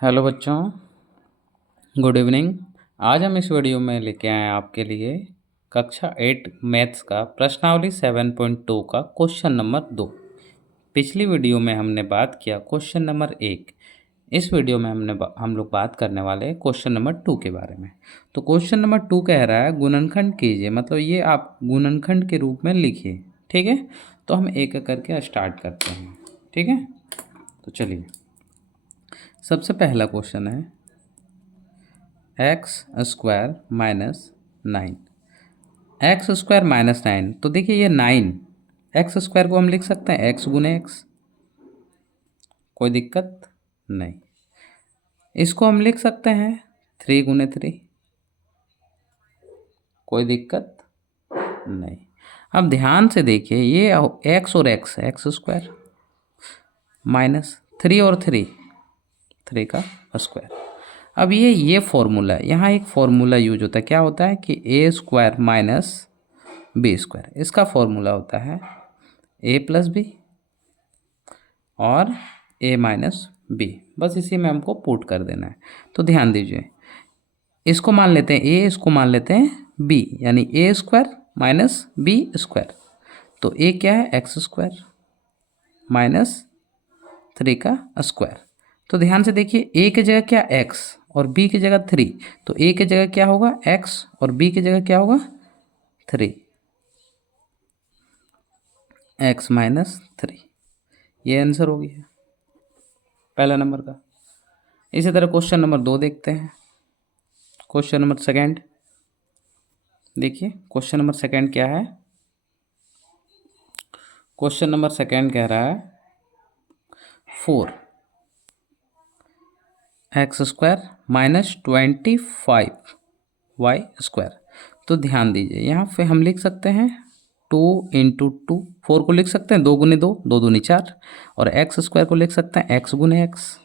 Hello बच्चों, good evening. आज हम इस वीडियो में लेके आए हैं आपके लिए कक्षा 8 मैथ्स का प्रश्नावली 7.2 का क्वेश्चन नंबर 2। पिछली वीडियो में हमने बात किया क्वेश्चन नंबर 1। इस वीडियो में हम लोग बात करने वाले हैं क्वेश्चन नंबर 2 के बारे में। तो क्वेश्चन नंबर 2 कह रहा है गुणनखंड कीजिए, मतलब ये आप गुणनखंड के रूप में लिखिए। ठीक है, तो हम एक एक करके स्टार्ट करते हैं। ठीक है, तो चलिए सबसे पहला क्वेश्चन है X square minus 9। X square minus 9, तो देखिए ये 9 एक्स स्क्वायर को हम लिख सकते हैं एक्स गुने एक्स, कोई दिक्कत नहीं। इसको हम लिख सकते हैं 3 गुने 3, कोई दिक्कत नहीं। अब ध्यान से देखिए ये एक्स और एक्स, एक्स स्क्वायर माइनस 3 और 3, 3 का स्क्वायर। अब ये फॉर्मूला है, यहाँ एक फॉर्मूला यूज होता है, क्या होता है कि a square minus B square. इसका फॉर्मूला होता है ए प्लस बी और ए माइनस बी, बस इसी में हमको पुट कर देना है। तो ध्यान दीजिए, इसको मान लेते हैं ए, इसको मान लेते हैं बी, यानी ए स्क्वायर माइनस बी स्क्वायर। तो ए क्या है एक्स स्क्वायर माइनस 3 का स्क्वायर। तो ध्यान से देखिए ए की जगह क्या एक्स और बी की जगह 3, तो ए की जगह क्या होगा एक्स और बी की जगह क्या होगा 3, एक्स माइनस 3। ये आंसर हो गया पहला नंबर का। इसी तरह क्वेश्चन नंबर 2 देखते हैं। क्वेश्चन नंबर सेकंड देखिए, क्वेश्चन नंबर सेकंड क्या है। क्वेश्चन नंबर सेकंड कह रहा है 4 X square minus 25 Y square. तो ध्यान दीजिए यहाँ पे हम लिख सकते हैं 2 इंटू 2, 4 को लिख सकते हैं 2 गुने 2, 2 दूनी 4, और एक्स स्क्वायर को लिख सकते हैं एक्स गुने एक्स,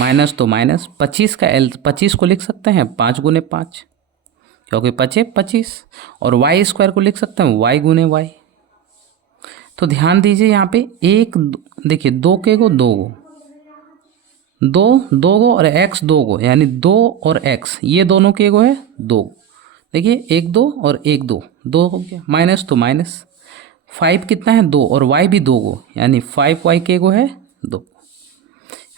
माइनस तो माइनस 25 का 25 को लिख सकते हैं 5 गुने 5, क्योंकि 25, और वाई स्क्वायर को लिख सकते हैं वाई गुने वाई। तो ध्यान दीजिए यहाँ पे एक देखिए 2 के गो 2 गो, 2 गो और एक्स 2 गो, यानी 2 और एक्स ये दोनों के गो है 2। देखिए 1 2 और 1 2, 2 हो गया, माइनस तो माइनस 5 कितना है 2, और वाई भी 2 गो, यानी 5 वाई के गो है 2।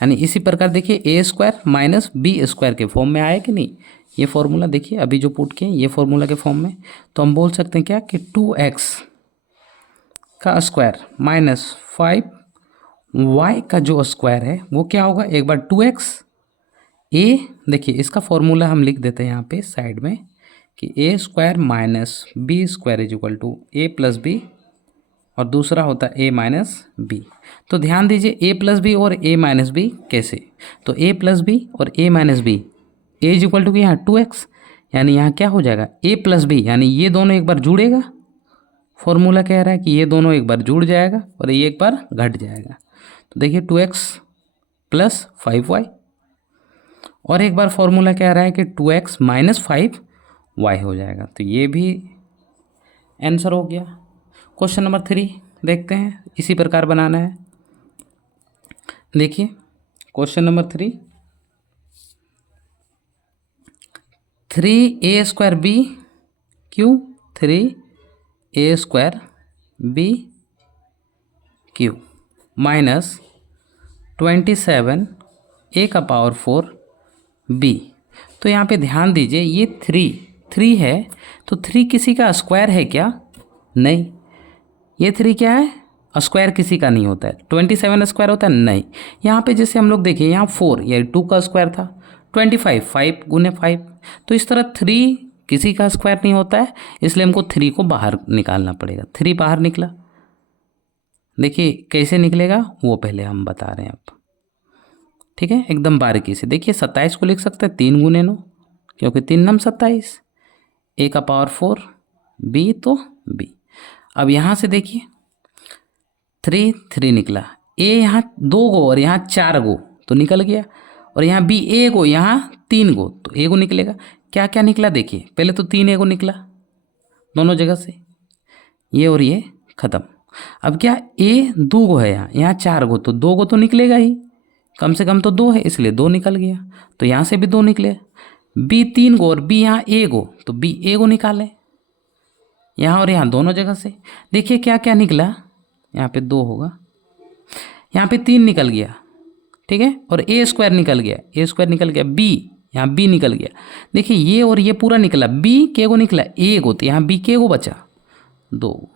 यानी इसी प्रकार देखिए ए स्क्वायर माइनस बी स्क्वायर के फॉर्म में आया कि नहीं, ये फॉर्मूला देखिए अभी जो पुट किए ये फॉर्मूला के फॉर्म में। तो हम बोल सकते हैं क्या कि 2x का स्क्वायर माइनस 5 वाई का जो स्क्वायर है वो क्या होगा, एक बार 2x ए, देखिए इसका फॉर्मूला हम लिख देते हैं यहाँ पे साइड में कि a square minus B square is equal to a plus b, और दूसरा होता है ए माइनस बी। तो ध्यान दीजिए ए प्लस बी और ए माइनस बी कैसे, तो ए प्लस बी और a minus b, a is equal to यहाँ 2x, यानी यहाँ क्या हो जाएगा ए प्लस बी, यानी ये दोनों एक बार जुड़ेगा। फॉर्मूला कह रहा है कि ये दोनों एक बार जुड़ जाएगा और ये एक बार घट जाएगा। तो देखिए 2x प्लस 5y, और एक बार फॉर्मूला कह रहा है कि 2x माइनस 5y हो जाएगा। तो ये भी आंसर हो गया। क्वेश्चन नंबर 3 देखते हैं, इसी प्रकार बनाना है। देखिए question number 3 square B Q, 3 square B Q minus 27 A का पावर 4 बी। तो यहाँ पे ध्यान दीजिए ये 3 है, तो 3 किसी का स्क्वायर है क्या, नहीं। ये 3 क्या है, स्क्वायर किसी का नहीं होता है। 27 स्क्वायर होता है, नहीं। यहाँ पे जैसे हम लोग देखिए यहाँ 4 ये 2 का स्क्वायर था, 25 5 गुने 5, तो इस तरह 3 किसी का स्क्वायर नहीं होता है, इसलिए हमको 3 को बाहर निकालना पड़ेगा। 3 बाहर निकला, देखिए कैसे निकलेगा वो पहले हम बता रहे हैं अब, ठीक है, एकदम बारीकी से। देखिए 27 को लिख सकते हैं 3 गुने 9, क्योंकि 3 नम 27, ए का पावर 4 बी, तो बी। अब यहाँ से देखिए 3 निकला, ए यहाँ 2 गो और यहाँ 4 गो तो निकल गया, और यहाँ बी ए गो यहाँ 3 गो तो ए गो निकलेगा। क्या क्या निकला देखिए, पहले तो 3 ए गो निकला दोनों जगह से, ये और ये खत्म। अब क्या ए 2 गो है यहाँ 4 गो, तो 2 गो तो निकलेगा ही, कम से कम तो 2 है, इसलिए 2 निकल गया। तो यहाँ से भी 2 निकले। बी 3 गो और बी यहाँ 1 गो, तो बी 1 गो निकालें यहाँ और यहाँ दोनों जगह से। देखिए क्या क्या निकला, यहाँ पे 2 होगा, यहाँ पे 3 निकल गया, ठीक है, और ए स्क्वायर निकल गया, ए स्क्वायर निकल गया, बी यहाँ बी निकल गया। देखिए ये और ये पूरा निकला, बी के गो निकला, ए गो, तो यहाँ बी के गो बचा 2,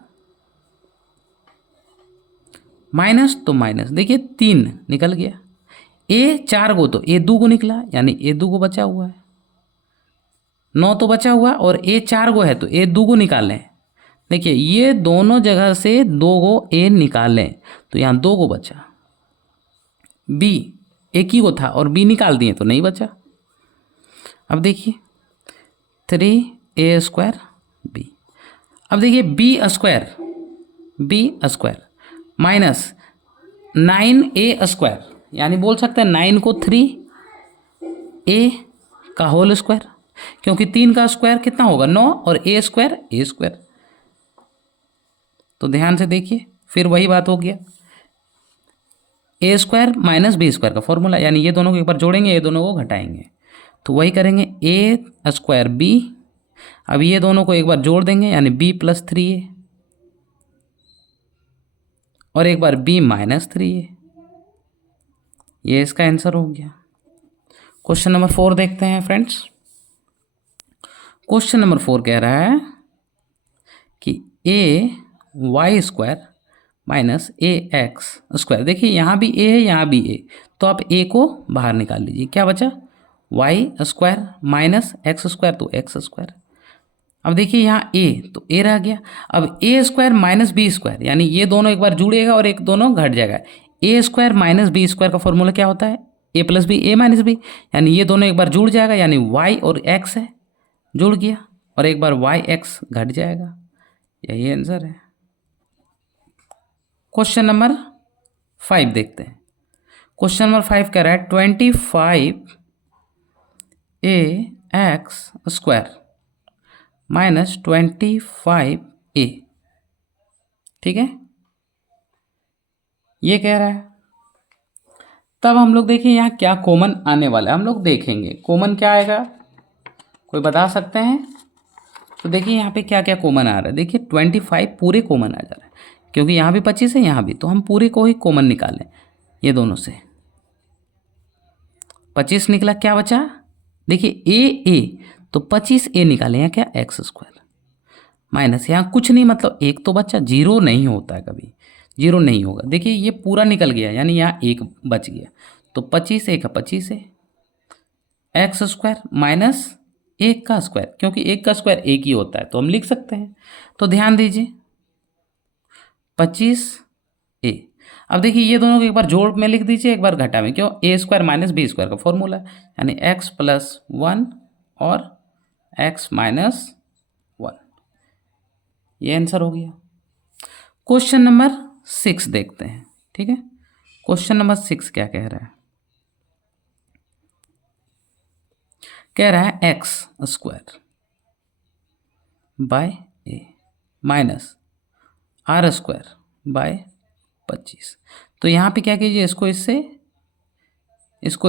माइनस तो माइनस, देखिए 3 निकल गया। ए 4 गो, तो ए 2 गो निकला, यानी ए 2 गो बचा हुआ है, 9 तो बचा हुआ, और ए 4 गो है तो ए 2 गो निकालें। देखिए ये दोनों जगह से 2 गो ए निकालें, तो यहाँ 2 गो बचा। बी एक ही गो था और बी निकाल दिए तो नहीं बचा। अब देखिए 3a स्क्वायर बी, अब देखिए B square minus 9a square, यानी बोल सकते हैं 9 को 3a का होल स्क्वायर, क्योंकि 3 का स्क्वायर कितना होगा 9, और a स्क्वायर। तो ध्यान से देखिए, फिर वही बात हो गया, ए स्क्वायर माइनस बी स्क्वायर का फॉर्मूला, यानी ये दोनों को एक बार जोड़ेंगे, ये दोनों को घटाएंगे, तो वही करेंगे ए स्क्वायर बी। अब ये दोनों को एक बार जोड़ देंगे, यानी बी प्लस 3a, और एक बार बी माइनस 3a। ये इसका आंसर हो गया। क्वेश्चन नंबर 4 देखते हैं फ्रेंड्स। क्वेश्चन नंबर 4 कह रहा है कि ए वाई स्क्वायर माइनस ए एक्स स्क्वायर। देखिए यहाँ भी ए है, यहाँ भी ए, तो आप ए को बाहर निकाल लीजिए, क्या बचा Y square minus X square, तो एक्स स्क्वायर। अब देखिए यहाँ ए, तो ए रह गया। अब A square minus B square, यानी ये दोनों एक बार जुड़ेगा और एक दोनों घट जाएगा। ए स्क्वायर माइनस बी स्क्वायर का फॉर्मूला क्या होता है, ए प्लस बी, ए माइनस बी, यानी ये दोनों एक बार जुड़ जाएगा, यानी वाई और एक्स है, जुड़ गया, और एक बार वाई एक्स घट जाएगा। यही आंसर है। क्वेश्चन नंबर 5 देखते हैं। क्वेश्चन नंबर 5 कह रहा है 25a x square minus 25a, ठीक है, ये कह रहा है। तब हम लोग देखिए यहाँ क्या कॉमन आने वाला है, हम लोग देखेंगे कॉमन क्या आएगा, कोई बता सकते हैं। तो देखिए यहाँ पे क्या क्या कॉमन आ रहा है। देखिए 25 पूरे कॉमन आ जा रहा है, क्योंकि यहाँ भी 25 है, यहाँ भी, तो हम पूरे को ही कॉमन निकालें। ये दोनों से 25 निकला, क्या बचा, देखिए ए, तो 25a निकालें, यहाँ क्या एक्स स्क्वायर माइनस, यहाँ कुछ नहीं, मतलब एक तो बचा, जीरो नहीं होता है कभी, जीरो नहीं होगा। देखिए ये पूरा निकल गया, यानी यहाँ एक बच गया, तो 25 एक 25 है, एक्स स्क्वायर माइनस एक का स्क्वायर, क्योंकि एक का स्क्वायर एक ही होता है, तो हम लिख सकते हैं। तो ध्यान दीजिए 25a। अब देखिए ये दोनों को एक बार जोड़ में लिख दीजिए, एक बार घटा में, क्यों, ए स्क्वायर माइनस बी स्क्वायर का फॉर्मूला है, यानी एक्स प्लस 1 और एक्स माइनस 1। ये आंसर हो गया। क्वेश्चन नंबर 6 देखते हैं, ठीक है। क्वेश्चन नंबर 6 क्या कह रहा है, कह रहा है X square by A minus R square by 25। तो यहाँ पे क्या कीजिए, इसको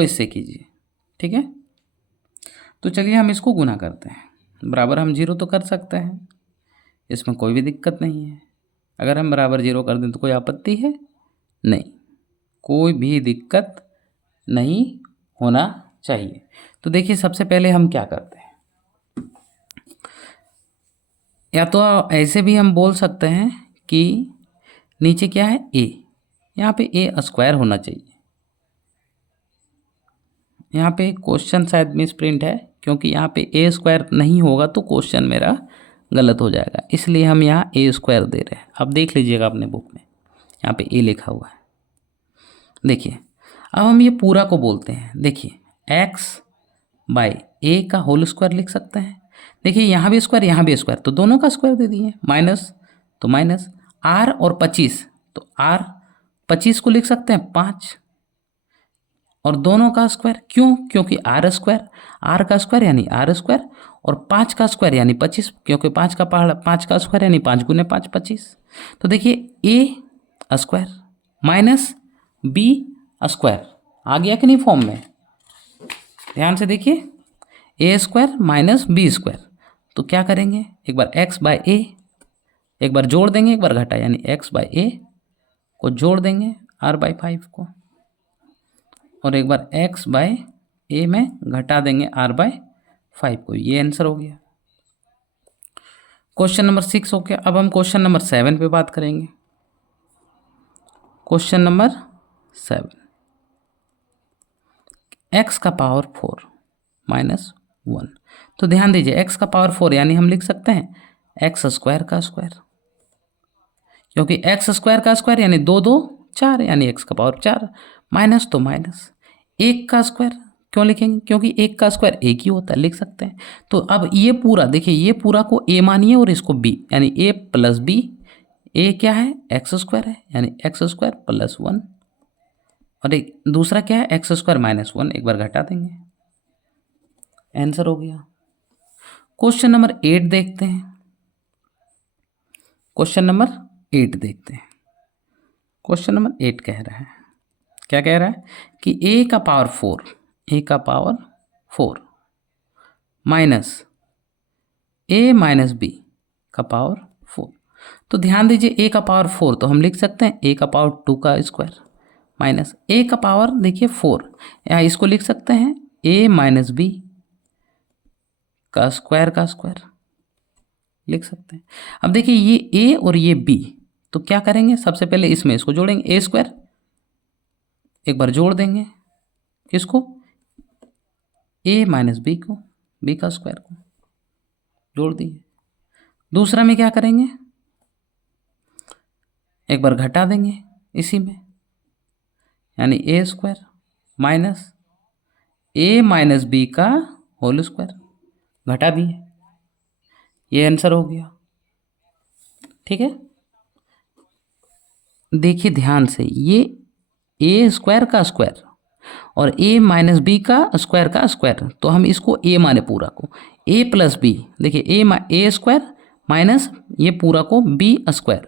इससे कीजिए, ठीक है। तो चलिए हम इसको गुना करते हैं, बराबर हम 0 तो कर सकते हैं, इसमें कोई भी दिक्कत नहीं है। अगर हम बराबर 0 कर दें तो कोई आपत्ति है नहीं, कोई भी दिक्कत नहीं होना चाहिए। तो देखिए सबसे पहले हम क्या करते हैं, या तो ऐसे भी हम बोल सकते हैं कि नीचे क्या है ए, यहाँ पे ए स्क्वायर होना चाहिए। यहाँ पे क्वेश्चन शायद मिस प्रिंट है, क्योंकि यहाँ पे ए स्क्वायर नहीं होगा तो क्वेश्चन मेरा गलत हो जाएगा, इसलिए हम यहाँ ए स्क्वायर दे रहे हैं। अब देख लीजिएगा अपने बुक में, यहाँ पे ए लिखा हुआ है। देखिए अब हम ये पूरा को बोलते हैं, देखिए एक्स बाई ए का होल स्क्वायर लिख सकते हैं। देखिए यहाँ भी स्क्वायर, यहाँ भी स्क्वायर, तो दोनों का स्क्वायर दे दिए, माइनस तो माइनस, आर और 25, तो आर 25 को लिख सकते हैं 5, और दोनों का स्क्वायर, क्यों, क्योंकि आर स्क्वायर, आर का स्क्वायर यानी आर स्क्वायर, और 5 का स्क्वायर यानी 25, क्योंकि 5 का पहाड़ 5 का स्क्वायर यानी 5 गुने 5 25। तो देखिए ए स्क्वायर माइनस बी स्क्वायर, आ गया कि नहीं फॉर्म में? ध्यान से देखिए, ए स्क्वायर माइनस बी स्क्वायर, तो क्या करेंगे, एक बार एक्स बाय ए, एक बार जोड़ देंगे, एक बार घटा, यानी एक्स बाय ए को जोड़ देंगे आर बाई 5 को, और एक बार एक्स बाय ए में घटा देंगे आर बाय 5 को। ये आंसर हो गया। क्वेश्चन नंबर 6 हो गया। अब हम क्वेश्चन नंबर 7 पे बात करेंगे। क्वेश्चन नंबर 7, एक्स का पावर 4 माइनस 1। तो ध्यान दीजिए, एक्स का पावर 4 यानी हम लिख सकते हैं एक्स स्क्वायर का स्क्वायर, क्योंकि एक्स स्क्वायर का स्क्वायर यानी 2 2 4, यानी एक्स का पावर 4, माइनस तो माइनस, एक का स्क्वायर क्यों लिखेंगे, क्योंकि एक का स्क्वायर एक ही होता है, लिख सकते हैं। तो अब ये पूरा देखिए, ये पूरा को ए मानिए और इसको बी, यानी ए प्लस बी, ए क्या है, एक्स स्क्वायर है, यानी एक्स स्क्वायर प्लस 1, और एक दूसरा क्या है, एक्स स्क्वायर माइनस 1, एक बार घटा देंगे, आंसर हो गया। क्वेश्चन नंबर 8 देखते हैं। क्वेश्चन नंबर 8 देखते हैं। क्वेश्चन नंबर 8 कह रहा है, क्या कह रहा है कि ए का पावर 4, ए का पावर 4 माइनस ए माइनस बी का पावर 4। तो ध्यान दीजिए, ए का पावर 4 तो हम लिख सकते हैं ए का पावर 2 का स्क्वायर, माइनस ए का पावर देखिए 4, या इसको लिख सकते हैं ए माइनस बी का स्क्वायर लिख सकते हैं। अब देखिए, ये ए और ये बी, तो क्या करेंगे, सबसे पहले इसमें इसको जोड़ेंगे, ए स्क्वायर, एक बार जोड़ देंगे किसको, ए माइनस बी को, बी का स्क्वायर को जोड़ दिए। दूसरा में क्या करेंगे, एक बार घटा देंगे इसी में, यानी ए स्क्वायर माइनस ए माइनस बी का होल स्क्वायर, घटा दिए, ये आंसर हो गया। ठीक है, देखिए ध्यान से, ये ए स्क्वायर का स्क्वायर और ए माइनस बी का स्क्वायर, तो हम इसको ए माने पूरा को, ए प्लस बी, देखिए ए स्क्वायर माइनस ये पूरा को बी स्क्वायर,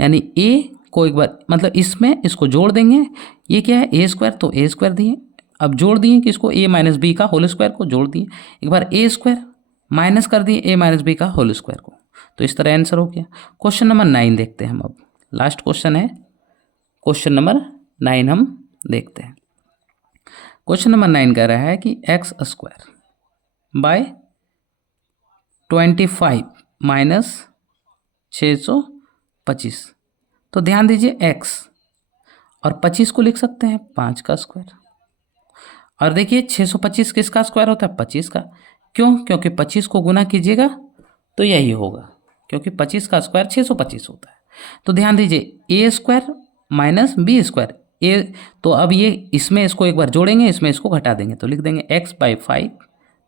यानी ए को एक बार मतलब इसमें इसको जोड़ देंगे, ये क्या है ए स्क्वायर, तो ए स्क्वायर दिए, अब जोड़ दिए कि इसको ए माइनस बी का होल स्क्वायर को जोड़ दिए, एक बार ए स्क्वायर माइनस कर दिए ए माइनस बी का होल स्क्वायर को, तो इस तरह आंसर हो गया। क्वेश्चन नंबर 9 देखते हैं हम, अब लास्ट क्वेश्चन है, क्वेश्चन नंबर 9 हम देखते हैं। क्वेश्चन नंबर 9 कह रहा है कि एक्स स्क्वायर बाय 25 माइनस 625। तो ध्यान दीजिए, एक्स और 25 को लिख सकते हैं 5 का स्क्वायर, और देखिए 625 किसका स्क्वायर होता है, 25 का, क्यों, क्योंकि 25 को गुना कीजिएगा तो यही होगा, क्योंकि 25 का स्क्वायर 625 होता है। तो ध्यान दीजिए, ए स्क्वायर माइनस बी स्क्वायर, ए, तो अब ये इसमें इसको एक बार जोड़ेंगे, इसमें इसको घटा देंगे, तो लिख देंगे एक्स बाई 5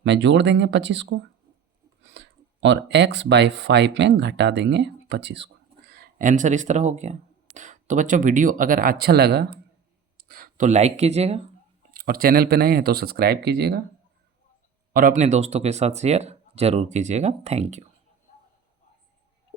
में जोड़ देंगे 25 को, और एक्स बाई 5 में घटा देंगे 25 को, आंसर इस तरह हो गया। तो बच्चों, वीडियो अगर अच्छा लगा तो लाइक कीजिएगा, और चैनल पे नए हैं तो सब्सक्राइब कीजिएगा, और अपने दोस्तों के साथ शेयर ज़रूर कीजिएगा। Thank you.